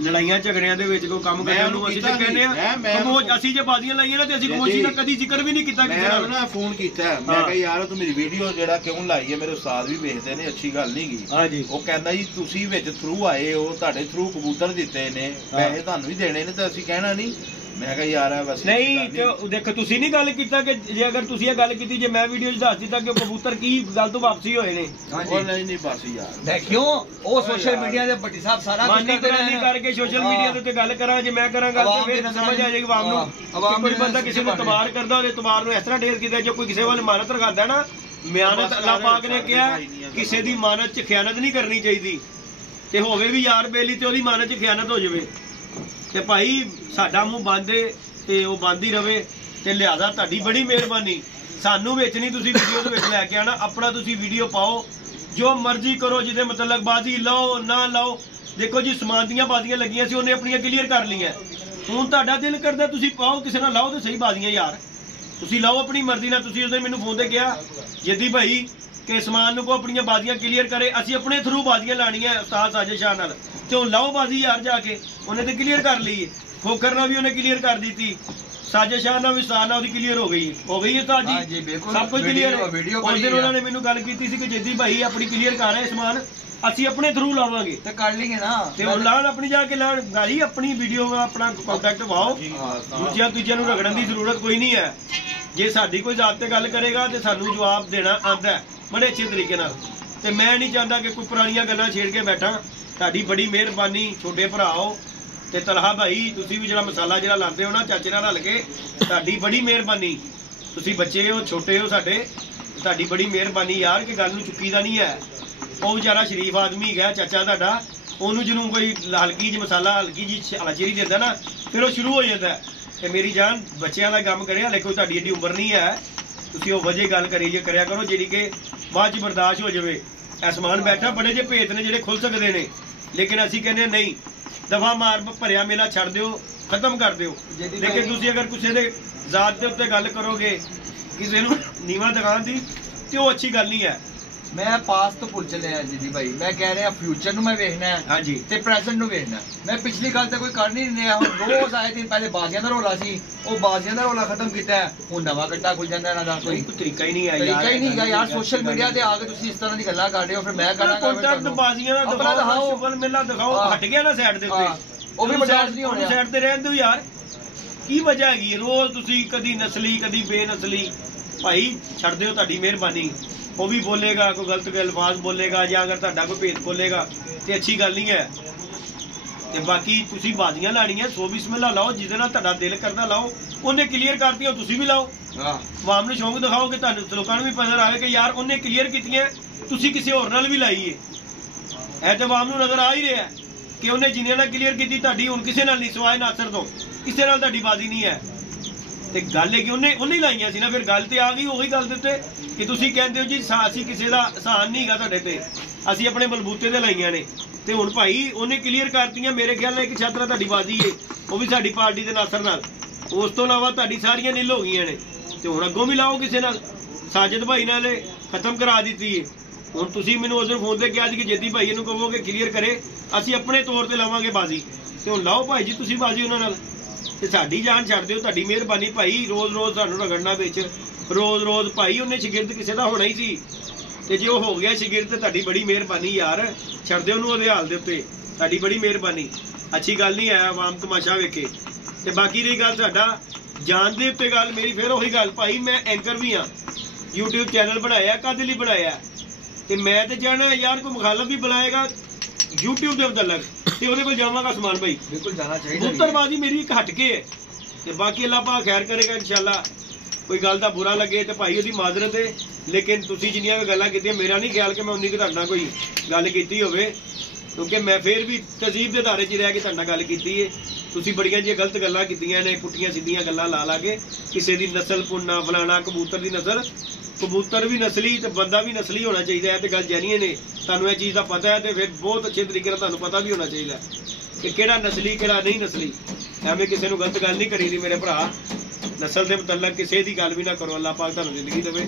ਲੜਾਈਆਂ ਝਗੜਿਆਂ ਦੇ ਵਿੱਚ ਕੋਈ ਕੰਮ ਕਰਨ ਨੂੰ। ਅਸੀਂ ਤੇ ਕਹਿੰਦੇ ਆ ਅਸੀਂ ਜੇ ਬਾਜ਼ੀਆਂ ਲਾਈਆਂ ਨਾ ਤੇ ਅਸੀਂ ਖਮੋਸ਼ੀ ਦਾ ਕਦੀ ਜ਼ਿਕਰ ਵੀ ਨਹੀਂ ਕੀਤਾ ਕਿਸੇ ਨਾਲ। ਮੈਂ ਫੋਨ ਕੀਤਾ ਮੈਂ ਕਿਹਾ ਯਾਰ ਤੂੰ ਮੇਰੀ ਵੀਡੀਓ ਜਿਹੜਾ ਕਿਉਂ ਲਾਈ ਹੈ ਮੇਰੇ ਉਸਤਾਦ ਵੀ ਵੇਖਦੇ ਨੇ ਅੱਛੀ ਗੱਲ ਨਹੀਂ ਗਈ। ਹਾਂਜੀ ਉਹ ਕਹਿੰਦਾ ਜੀ ਤੁਸੀਂ ਵਿੱਚ ਥਰੂ ਆਏ ਹੋ ਤੁਹਾਡੇ ਥਰੂ ਕਬੂਤਰ ਦਿੱਤੇ ਨੇ ਪੈਸੇ ਤੁਹਾਨੂੰ ਵੀ ਦੇਣੇ ਨੇ ਤੇ ਅਸੀਂ ਕਹਿਣਾ ਨਹੀਂ। ਮੈਂ ਕਿਹਾ ਯਾਰ ਆ ਬਸ ਨਹੀਂ ਤੇ ਦੇਖੋ ਤੁਸੀਂ ਨਹੀਂ ਗੱਲ ਕੀਤਾ ਕਿ ਜੇ ਅਗਰ ਤੁਸੀਂ ਇਹ ਗੱਲ ਕੀਤੀ ਜੇ ਮੈਂ ਵੀਡੀਓ 'ਚ ਦੱਸ ਦਿੱਤਾ ਕਿ ਉਹ ਕਬੂਤਰ ਕੀ ਗੱਲ ਤੋਂ ਵਾਪਸੀ ਹੋਏ ਨੇ। ਉਹ ਨਹੀਂ ਬਸ ਯਾਰ ਮੈਂ ਕਿਉਂ ਉਹ ਸੋਸ਼ਲ ਮੀਡੀਆ ਦੇ ਭੱਟੀ ਸਾਹਿਬ ਸਾਰਾ ਕੁਝ ਨਹੀਂ ਕਰਕੇ ਸੋਸ਼ਲ ਮੀਡੀਆ ਦੇ ਉੱਤੇ ਗੱਲ ਕਰਾਂ ਜੇ ਮੈਂ ਕਰਾਂ ਗੱਲ ਤੇ ਫਿਰ ਸਮਝ ਆ ਜਾਏਗੀ ਆਵਾਮ ਨੂੰ। ਕੋਈ ਬੰਦਾ ਕਿਸੇ ਨੂੰ ਤਬਾਰ ਕਰਦਾ ਉਹਦੇ ਤਬਾਰ ਨੂੰ ਇਸ ਤਰ੍ਹਾਂ ਢੇਰ ਕੀਤਾ ਜੋ ਕੋਈ ਕਿਸੇ ਵੱਲ ਮਾਨਤ ਰਖਾਦਾ ਨਾ। ਮਿਆਨਤ ਅੱਲਾਹ ਪਾਕ ਨੇ ਕਿਹਾ ਕਿਸੇ ਦੀ ਮਾਨਤ 'ਚ ਖਿਆਨਤ ਨਹੀਂ ਕਰਨੀ ਚਾਹੀਦੀ ਤੇ ਹੋਵੇ ਵੀ ਯਾਰ ਬੇਲੀ ਤੇ ਉਹਦੀ ਮਾਨਤ 'ਚ ਖਿਆਨਤ ਹੋ ਜਾਵੇ। ਤੇ ਭਾਈ ਸਾਡਾ ਮੂੰਹ ਬੰਦ ਤੇ ਉਹ ਬੰਦ ਹੀ ਰਵੇ ਤੇ ਲਿਆਦਾ ਤੁਹਾਡੀ ਬੜੀ ਮਿਹਰਬਾਨੀ। ਸਾਨੂੰ ਵਿੱਚ ਨਹੀਂ ਤੁਸੀਂ ਵੀਡੀਓ ਦੇ ਵਿੱਚ ਲੈ ਕੇ ਆਣਾ। ਆਪਣਾ ਤੁਸੀਂ ਵੀਡੀਓ ਪਾਓ ਜੋ ਮਰਜ਼ੀ ਕਰੋ ਜਿਹਦੇ ਮਤਲਬ ਬਾਜ਼ੀ ਲਾਓ ਨਾ ਲਾਓ। ਦੇਖੋ ਜੀ ਸਮਾਨ ਦੀਆਂ ਬਾਜ਼ੀਆਂ ਲੱਗੀਆਂ ਸੀ ਉਹਨੇ ਆਪਣੀਆਂ ਕਲੀਅਰ ਕਰ ਲਈਆਂ। ਹੁਣ ਤੁਹਾਡਾ ਦਿਲ ਕਰਦਾ ਤੁਸੀਂ ਪਾਓ ਕਿਸੇ ਨਾਲ ਲਾਓ ਤੇ ਸਹੀ ਬਾਜ਼ੀਆਂ ਯਾਰ ਤੁਸੀਂ ਲਾਓ ਆਪਣੀ ਮਰਜ਼ੀ ਨਾਲ। ਤੁਸੀਂ ਉਹਦੇ ਮੈਨੂੰ ਫੋਨ ਤੇ ਕਿਹਾ ਜੱਦੀ ਭਾਈ ਕਿ ਸਮਾਨ ਨੂੰ ਕੋ ਆਪਣੀਆਂ ਬਾਜ਼ੀਆਂ ਕਲੀਅਰ ਕਰੇ ਅਸੀਂ ਆਪਣੇ ਥਰੂ ਬਾਜ਼ੀਆਂ ਲਾਣੀਆਂ ਉਸਤਾਦ ਸਾਜਿਦ ਸ਼ਾਹ ਨਾਲ ਤੇ ਉਹ ਲਾਓ ਬਾਜ਼ੀ ਯਾਰ ਜਾ ਕੇ। ਉਹਨੇ ਤੇ ਕਲੀਅਰ ਕਰ ਲਈ ਖੋਖਰ ਨਾਲ ਵੀ ਉਹਨੇ ਕਲੀਅਰ ਕਰ ਦਿੱਤੀ ਸਾਜਿਦ ਸ਼ਾਹ ਨਾਲ ਵੀ ਉਸਤਾਦ ਨਾਲ ਉਹਦੀ ਕਲੀਅਰ ਹੋ ਗਈ ਹੈ ਤਾਂ ਜੀ ਸਭ ਕੁਝ ਕਲੀਅਰ ਹੈ। ਉਸ ਦਿਨ ਉਹਨਾਂ ਨੇ ਮੈਨੂੰ ਗੱਲ ਕੀਤੀ ਸੀ ਕਿ ਜੱਦੀ ਭਾਈ ਆਪਣੀ ਕਲੀਅਰ ਕਰ ਰਹੇ ਸਮਾਨ ਅਸੀਂ ਆਪਣੇ ਥਰੂ ਲਾਵਾਂਗੇ ਤੇ ਕਰ ਲਈਏ ਨਾ ਤੇ ਉਹ ਲਾਣ ਆਪਣੀ ਜਾ ਕੇ ਲਾਣ ਗਾਲੀ ਆਪਣੀ ਵੀਡੀਓ ਆਪਣਾ ਕੰਟੈਕਟ ਪਾਓ। ਦੂਜਿਆਂ ਨੂੰ ਰਗੜਨ ਦੀ ਜ਼ਰੂਰਤ ਕੋਈ ਨਹੀਂ ਹੈ। ਜੇ ਸਾਡੀ ਕੋਈ ਜ਼ਾਤ ਤੇ ਗੱਲ ਕਰੇਗਾ ਤੇ ਸਾਨੂੰ ਜਵਾਬ ਦੇਣਾ ਆਉਂਦਾ ਬੜੇ ਅੱਛੇ ਤਰੀਕੇ ਨਾਲ। ਤੇ ਮੈਂ ਨਹੀਂ ਚਾਹੁੰਦਾ ਕਿ ਕੋਈ ਪੁਰਾਣੀਆਂ ਗੱਲਾਂ ਛੇੜ ਕੇ ਬੈਠਾ। ਤੁਹਾਡੀ ਬੜੀ ਮਿਹਰਬਾਨੀ ਛੋਟੇ ਭਰਾਓ ਤੇ ਤਲਹਾ ਭਾਈ ਤੁਸੀਂ ਵੀ ਜਿਹੜਾ ਮਸਾਲਾ ਜਿਹੜਾ ਲਾਉਂਦੇ ਹੋ ਨਾ ਚਾਚੇ ਨਾਲ ਰਲ ਕੇ ਤੁਹਾਡੀ ਬੜੀ ਮਿਹਰਬਾਨੀ। ਤੁਸੀਂ ਬੱਚੇ ਹੋ ਛੋਟੇ ਹੋ ਸਾਡੇ ਤੁਹਾਡੀ ਬੜੀ ਮਿਹਰਬਾਨੀ ਯਾਰ ਕਿ ਗੱਲ ਨੂੰ ਚੁੱਕੀ ਦਾ ਨਹੀਂ ਹੈ। ਉਹ ਵਿਚਾਰਾ ਸ਼ਰੀਫ ਆਦਮੀ ਹੈਗਾ ਚਾਚਾ ਤੁਹਾਡਾ ਉਹਨੂੰ ਜਿਹਨੂੰ ਕੋਈ ਹਲਕੀ ਜਿਹੀ ਮਸਾਲਾ ਹਲਕੀ ਜਿਹੀ ਹਲਾਚੇਰੀ ਦਿੰਦਾ ਨਾ ਫਿਰ ਉਹ ਸ਼ੁਰੂ ਹੋ ਜਾਂਦਾ। ਤੇ ਮੇਰੀ ਜਾਨ ਬੱਚਿਆਂ ਦਾ ਕੰਮ ਕਰਿਆ ਦੇਖੋ ਤੁਹਾਡੀ ਏਡੀ ਉਮਰ ਨਹੀਂ ਹੈ ਤੁਸੀਂ ਉਹ ਵਜੇ ਗੱਲ ਕਰਿਆ ਕਰੋ ਜਿਹੜੀ ਕਿ ਬਾਅਦ 'ਚ ਬਰਦਾਸ਼ਤ ਹੋ ਜਾਵੇ। ਅਸਮਾਨ ਬੈਠਾ ਬੜੇ ਜਿਹੇ ਭੇਤ ਨੇ ਜਿਹੜੇ ਖੁੱਲ ਸਕਦੇ ਨੇ ਲੇਕਿਨ ਅਸੀਂ ਕਹਿੰਦੇ ਨਹੀਂ ਦਫਾ ਮਾਰ ਭਰਿਆ ਮੇਲਾ ਛੱਡ ਦਿਓ ਖਤਮ ਕਰ ਦਿਓ। ਲੇਕਿਨ ਤੁਸੀਂ ਅਗਰ ਕਿਸੇ ਦੇ ਜ਼ਾਤ ਦੇ ਉੱਤੇ ਗੱਲ ਕਰੋਗੇ ਕਿਸੇ ਨੂੰ ਨੀਵਾਂ ਦਿਖਾਉਣ ਦੀ ਤੇ ਉਹ ਅੱਛੀ ਗੱਲ ਨਹੀਂ ਹੈ। ਮੈਂ ਪਾਸ ਤੋਂ ਭੁੱਲ ਚੱਲਿਆ ਜੀ ਭਾਈ, ਮੈਂ ਕਹਿ ਰਿਹਾ ਫਿਊਚਰ ਨੂੰ ਮੈਂ ਵੇਖਣਾ ਹੈ ਹਾਂਜੀ ਤੇ ਪ੍ਰੈਜ਼ੈਂਟ ਨੂੰ ਵੇਖਣਾ ਹੈ। ਮੈਂ ਪਿਛਲੀ ਗੱਲ ਤਾਂ ਕੋਈ ਕਰ ਨਹੀਂ ਰਿਹਾ, ਹੁਣ ਰੋਜ਼ ਆਏ ਦਿਨ ਪਹਿਲੇ ਬਾਜ਼ੀਆਂ ਦਾ ਰੋਲਾ ਸੀ, ਉਹ ਬਾਜ਼ੀਆਂ ਦਾ ਰੋਲਾ ਖਤਮ ਕੀਤਾ ਹੈ, ਹੁਣ ਨਵਾਂ ਗੱਟਾ ਖੁੱਲ ਜਾਂਦਾ ਇਹਨਾਂ ਦਾ। ਕੋਈ ਤਰੀਕਾ ਹੀ ਨਹੀਂ ਹੈ ਤਰੀਕਾ ਹੀ ਨਹੀਂ ਗਾ ਯਾਰ, ਸੋਸ਼ਲ ਮੀਡੀਆ ਤੇ ਆ ਕੇ ਤੁਸੀਂ ਇਸ ਤਰ੍ਹਾਂ ਦੀ ਗੱਲਾਂ ਕਰ ਰਹੇ ਹੋ, ਫਿਰ ਮੈਂ ਕਰਾਂਗਾ ਕੰਟੈਕਟ ਬਾਜ਼ੀਆਂ ਦਾ ਆਪਣਾ ਦਿਖਾਓ, ਸ਼ੁਗਲ ਮੇਲਾ ਦਿਖਾਓ, ਹਟ ਗਿਆ ਨਾ ਸਾਈਡ ਦੇ ਉੱਤੇ, ਉਹ ਵੀ ਬਰਦਾਸ਼ਤ ਨਹੀਂ ਹੋ ਰਿਹਾ। ਸਾਈਡ ਤੇ ਰਹਿਣ ਦਿਓ ਯਾਰ, ਕੀ ਵਜ੍ਹਾ ਹੈਗੀ ਰੋਜ਼ ਤੁਸੀਂ ਕਦੀ ਨਸਲੀ ਕਦੀ ਬੇਨਸਲੀ, ਭਾਈ ਛੱਡ ਦਿਓ, ਤੁਹਾਡੀ ਮਿਹਰਬਾਨੀ। ਉਹ ਵੀ ਬੋਲੇਗਾ ਕੋਈ ਗਲਤ ਅਲਫਾਜ਼ ਬੋਲੇਗਾ ਜਾਂ ਅਗਰ ਤੁਹਾਡਾ ਕੋਈ ਭੇਦ ਬੋਲੇਗਾ ਤੇ ਅੱਛੀ ਗੱਲ ਨਹੀਂ ਹੈ। ਤੇ ਬਾਕੀ ਤੁਸੀਂ ਬਾਜ਼ੀਆਂ ਲਾਣੀਆਂ 100 ਬਿਸਮਿਲ੍ਲਾ ਲਾਓ, ਜਿਹਦੇ ਨਾਲ ਤੁਹਾਡਾ ਦਿਲ ਕਰਦਾ ਲਾਓ, ਉਹਨੇ ਕਲੀਅਰ ਕਰਤੀਆਂ ਤੁਸੀਂ ਵੀ ਲਾਓ। ਆਵਾਮ ਨੂੰ ਸ਼ੌਂਕ ਦਿਖਾਓ ਕਿ ਤੁਹਾਨੂੰ ਲੋਕਾਂ ਨੂੰ ਵੀ ਪਤਾ ਆਵੇ ਕਿ ਯਾਰ ਉਹਨੇ ਕਲੀਅਰ ਕੀਤੀਆਂ, ਤੁਸੀਂ ਕਿਸੇ ਹੋਰ ਨਾਲ ਵੀ ਲਾਈਏ। ਇਹ ਤੇ ਆਵਾਮ ਨੂੰ ਨਜ਼ਰ ਆ ਹੀ ਰਿਹਾ ਕਿ ਉਹਨੇ ਜਿੰਨੇ ਨਾਲ ਕਲੀਅਰ ਕੀਤੀ, ਤੁਹਾਡੀ ਹੁਣ ਕਿਸੇ ਨਾਲ ਨਹੀਂ, ਸਿਵਾਏ ਨਾਸਰ ਤੋਂ ਕਿਸੇ ਨਾਲ ਤੁਹਾਡੀ ਬਾਜ਼ੀ ਨਹੀਂ ਹੈ। ਤੇ ਗੱਲ ਹੈ ਕਿ ਉਹਨੇ ਹੀ ਲਾਈਆਂ ਸੀ ਨਾ, ਫਿਰ ਗੱਲ ਤੇ ਆ ਗਈ ਉਹੀ ਗੱਲ ਦੇ ਉੱਤੇ ਕਿ ਤੁਸੀਂ ਕਹਿੰਦੇ ਹੋ ਜੀ ਅਸੀਂ ਕਿਸੇ ਦਾ ਆਸਾਨ ਨਹੀਂ ਹੈਗਾ ਤੁਹਾਡੇ ਤੇ, ਅਸੀਂ ਆਪਣੇ ਬਲਬੂਤੇ ਤੇ ਲਾਈਆਂ ਨੇ। ਤੇ ਹੁਣ ਭਾਈ ਉਹਨੇ ਕਲੀਅਰ ਕਰਤੀਆਂ, ਮੇਰੇ ਖਿਆਲ ਨਾਲ ਇੱਕ ਛਾਤਰਾ ਤੁਹਾਡੀ ਬਾਜ਼ੀ ਏ, ਉਹ ਵੀ ਸਾਡੀ ਪਾਰਟੀ ਦੇ ਨਾਸਰ ਨਾਲ, ਉਸ ਤੋਂ ਇਲਾਵਾ ਤੁਹਾਡੀ ਸਾਰੀਆਂ ਨਿਲ ਹੋ ਗਈਆਂ ਨੇ। ਤੇ ਹੁਣ ਅੱਗੋਂ ਵੀ ਲਾਓ ਕਿਸੇ ਨਾਲ, ਸਾਜਿਦ ਭਾਈ ਨਾਲ ਖਤਮ ਕਰਾ ਦਿੱਤੀ ਏ। ਹੁਣ ਤੁਸੀਂ ਮੈਨੂੰ ਉਸ ਦਿਨ ਫੋਨ ਤੇ ਕਿਹਾ ਸੀ ਕਿ ਜੇਦੀ ਭਾਈ ਇਹਨੂੰ ਕਹੋਗੇ ਕਲੀਅਰ ਕਰੇ, ਅਸੀਂ ਆਪਣੇ ਤੌਰ ਤੇ ਲਾਵਾਂਗੇ ਬਾਜ਼ੀ। ਤੇ ਹੁਣ ਲਾਓ ਭਾਈ ਜੀ ਤੁਸੀਂ ਬਾਜ਼ੀ ਉਹਨਾਂ ਨਾਲ, ਤੇ ਸਾਡੀ ਜਾਨ ਛੱਡ ਦਿਓ, ਤੁਹਾਡੀ ਮਿਹਰਬਾਨੀ ਭਾਈ। ਰੋਜ਼ ਰੋਜ਼ ਸਾਨੂੰ ਰਗੜਨਾ ਵਿੱਚ, ਰੋਜ਼ ਰੋਜ਼ ਭਾਈ ਉਹਨੇ ਸ਼ਾਗਿਰਦ ਕਿਸੇ ਦਾ ਹੋਣਾ ਹੀ ਸੀ, ਤੇ ਜੇ ਉਹ ਹੋ ਗਿਆ ਸ਼ਾਗਿਰਦ ਤੇ ਤੁਹਾਡੀ ਬੜੀ ਮਿਹਰਬਾਨੀ ਯਾਰ, ਛੱਡ ਦਿਓ ਉਹਨੂੰ ਉਹਦੇ ਹਾਲ ਦੇ ਉੱਤੇ, ਤੁਹਾਡੀ ਬੜੀ ਮਿਹਰਬਾਨੀ। ਅੱਛੀ ਗੱਲ ਨਹੀਂ ਹੈ ਆਵਾਮ ਤਮਾਸ਼ਾ ਵੇਖੇ। ਤੇ ਬਾਕੀ ਰਹੀ ਗੱਲ ਸਾਡਾ ਜਾਨ ਦੇ ਉੱਤੇ ਗੱਲ, ਮੇਰੀ ਫਿਰ ਉਹੀ ਗੱਲ ਭਾਈ, ਮੈਂ ਐਂਕਰ ਵੀ ਹਾਂ, YouTube ਚੈਨਲ ਬਣਾਇਆ, ਕਾਹਦੇ ਲਈ ਬਣਾਇਆ? ਤੇ ਮੈਂ ਤੇ ਜਾਣਾ ਯਾਰ, ਕੋਈ ਮੁਖਾਲਫ ਵੀ ਬੁਲਾਏਗਾ YouTube ਦੇ ਮੁਤਲਕ ਤੇ ਉਹਦੇ ਕੋਲ ਜਾਵਾਂਗਾ ਸਮਾਨ ਭਾਈ, ਬਿਲਕੁਲ ਜਾਣਾ ਚਾਹੀਦਾ। ਮੁੱਤਰਬਾਜ਼ੀ ਮੇਰੀ ਇੱਕ ਹਟ ਕੇ ਹੈ, ਤੇ ਬਾਕੀ ਅੱਲਾਹ ਪਾਕ ਖੈਰ ਕਰੇਗਾ ਇਨਸ਼ਾਅੱਲਾ। ਕੋਈ ਗੱਲ ਦਾ ਬੁਰਾ ਲੱਗੇ ਤੇ ਭਾਈ ਉਹਦੀ ਮਾਜ਼ਰਤ ਹੈ, ਲੇਕਿਨ ਤੁਸੀਂ ਜਿੰਨੀਆਂ ਵੀ ਗੱਲਾਂ ਕੀਤੀਆਂ, ਮੇਰਾ ਨਹੀਂ ਖਿਆਲ ਕਿ ਮੈਂ ਉਨੀ ਕੁ ਤੁਹਾਡੇ ਨਾਲ ਕੋਈ ਗੱਲ ਕੀਤੀ ਹੋਵੇ, ਕਿਉਂਕਿ ਮੈਂ ਫੇਰ ਵੀ ਤਹਿਜ਼ੀਬ ਦੇ ਧਾਰੇ 'ਚ ਰਹਿ ਕੇ ਤੁਹਾਡੇ ਨਾਲ ਗੱਲ ਕੀਤੀ ਹੈ। ਤੁਸੀਂ ਬੜੀਆਂ ਜਿਹੀਆਂ ਗਲਤ ਗੱਲਾਂ ਕੀਤੀਆਂ ਨੇ, ਪੁੱਠੀਆਂ ਸਿੱਧੀਆਂ ਗੱਲਾਂ ਲਾ ਕੇ, ਕਿਸੇ ਦੀ ਨਸਲ ਪੁੰਨਾ ਫਲਾਣਾ, ਕਬੂਤਰ ਦੀ ਨਸਲ, ਕਬੂਤਰ ਵੀ ਨਸਲੀ ਤੇ ਬੰਦਾ ਵੀ ਨਸਲੀ ਹੋਣਾ ਚਾਹੀਦਾ ਹੈ, ਤੇ ਗੱਲ ਜੈਨੀਅਨ ਨੇ, ਤੁਹਾਨੂੰ ਇਹ ਚੀਜ਼ ਦਾ ਪਤਾ ਹੈ, ਤੇ ਫਿਰ ਬਹੁਤ ਅੱਛੇ ਤਰੀਕੇ ਨਾਲ ਤੁਹਾਨੂੰ ਪਤਾ ਵੀ ਹੋਣਾ ਚਾਹੀਦਾ ਕਿ ਕਿਹੜਾ ਨਸਲੀ ਕਿਹੜਾ ਨਹੀਂ ਨਸਲੀ। ਐਵੇਂ ਕਿਸੇ ਨੂੰ ਗਲਤ ਗੱਲ ਨਹੀਂ ਕਰੀਦੀ ਮੇਰੇ ਭਰਾ, ਨਸਲ ਦੇ ਮੁਤਲਕ ਕਿਸੇ ਦੀ ਗੱਲ ਵੀ ਨਾ ਕਰੋ। ਅੱਲਾਹ पाक ਤੁਹਾਨੂੰ ਜ਼ਿੰਦਗੀ देवे।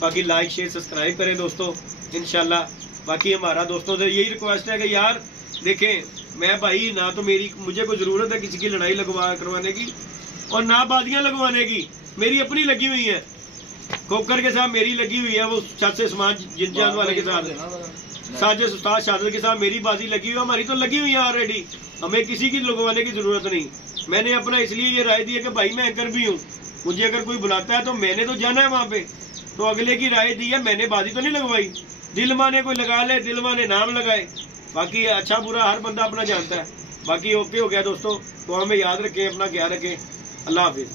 बाकी लाइक शेयर सब्सक्राइब करें दोस्तों इंशाल्लाह। बाकी हमारा दोस्तों से यही रिक्वेस्ट है कि यार देखें, मैं भाई ना तो मुझे कोई ज़रूरत है किसी की लड़ाई करवाने की और ना बाजियाँ लगवाने की, मेरी अपनी लगी हुई है। खोकर के साथ मेरी लगी हुई है, वो छत से समान जिन जान वाले के साथ, साजिद उस्ताद शादिद के साथ मेरी बाजी लगी हुई है, हमारी तो लगी हुई है ऑलरेडी, हमें किसी की लगवाने की ज़रूरत नहीं। मैंने अपना इसलिए ये राय दी है कि भाई मैं एंकर भी हूँ, मुझे अगर कोई बुलाता है तो मैंने तो जाना है वहाँ पे, तो अगले की राय दी है, मैंने बाजी तो नहीं लगवाई। दिल माने कोई लगा ले, दिल माने नाम लगाए, बाकी अच्छा बुरा हर बंदा अपना जानता है। बाकी ओके हो गया दोस्तों, तो हमें याद रखें, अपना ख्याल रखें। अल्लाह हाफिज़।